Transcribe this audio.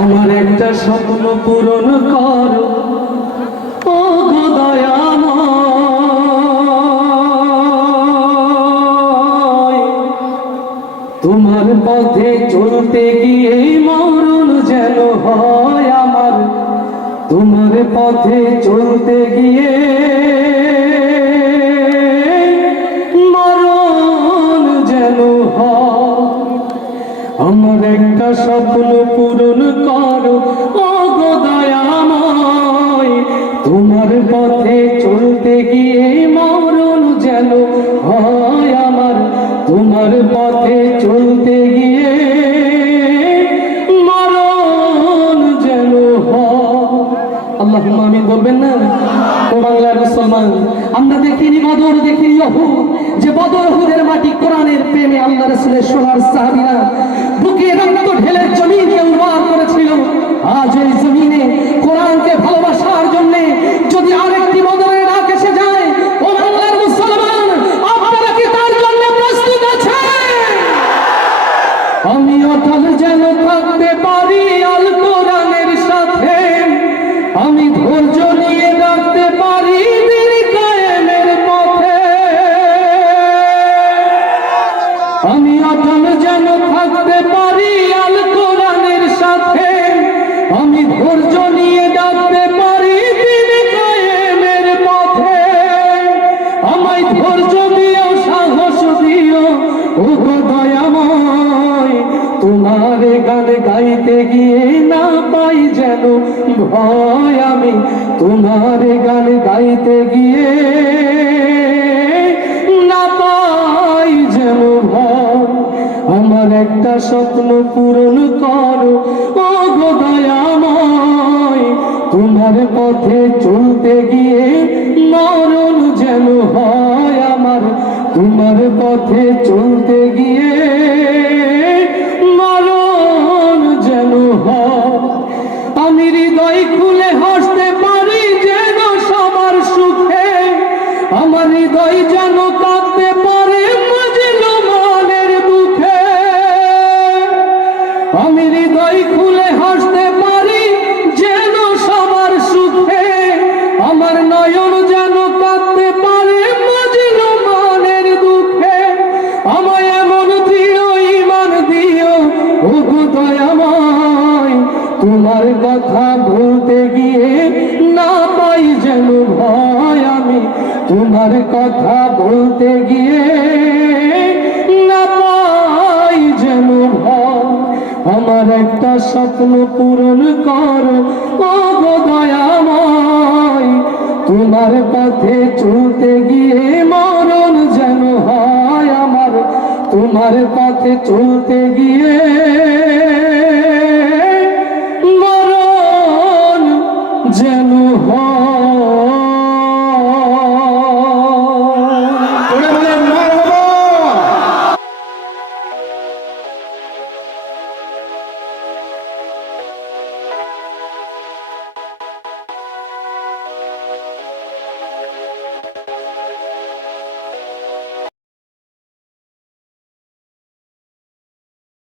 আমার একটা স্বপ্ন পূরণ করো ও গো দয়াময়, তোমার পথে চলতে গিয়ে মরণ যেন হয় আমার, তোমার পথে চলতে গিয়ে মরণ যেন হয়। আমার একটা স্বপ্ন পূরণ করো ও গো দয়াময়, তোমার পথে চলতে গিয়ে মরণ যেন হয় আমার, তোমার পথে চলতে গিয়ে মরণ যেন হয়। আল্লাহুম্মা আমিন বলবেন না? ও বাংলার মুসলমান, আমরা দেখিনি বদর, দেখিনি উহুদ, যে বদর উহুদের মাটি কোরআনের প্রেমে আল্লাহ রাসূলের সোনার সাহাবীরা বুকে রক্ত ঢেলে জমিনকে উর্বর করেছিল। আজ এই জমিনে কোরআনকে ভালোবাসার জন্য যদি আরেকটি বদরের ডাক এসে যায়, ও বাংলার মুসলমান, আপনারা কি তার জন্য প্রস্তুত আছেন? আমি অটল যেন থাকতে পারি আল কোরআনের সাথে, আমি ধৈর্য নিয়ে রাখতে পারি দিন কায়েমের পথে। আমি অটল যেন থাকতে পারি আল কোরআনের সাথে, আমি ধৈর্য নিয়ে ডাকতে পারি দিন কায়েমের পথে। আমায় ধৈর্য দিও, সাহস দিও ও গো দয়াময়, তোমার গান গাইতে গিয়ে না পাই যেন ভয়। আমি তোমার গান গাইতে গিয়ে না পাই যেন ভয়। আমার একটা স্বপ্ন পূরণ করো ও গো দয়াময়, তোমার পথে চলতে গিয়ে মরণ যেন হয় আমার, তোমার পথে চলতে গিয়ে মরণ যেন হয়। আমি হৃদয় খুলে হাসতে পারি যেন সবার সুখে, আমার হৃদয় যেন কাঁদতে পারে মাজলুমের দুঃখে। আমি হৃদয় খুলে হাসতে পারি যেন সবার সুখে, আমার নয়ন যেন কাঁদতে পারে মাজলুমের দুঃখে। আমায় এমন দিও, ঈমান দিও ও গো দয়াময়, তোমার কথা বলতে গিয়ে না পাই যেন ভয়। আমি তোমার কথা বলতে গিয়ে না পাই যেন ভয়। আমার একটা স্বপ্ন পূরণ করো ও গো দয়াময়, তোমার পথে চলতে গিয়ে মরণ যেন হয় আমার, তোমার পথে চলতে গিয়ে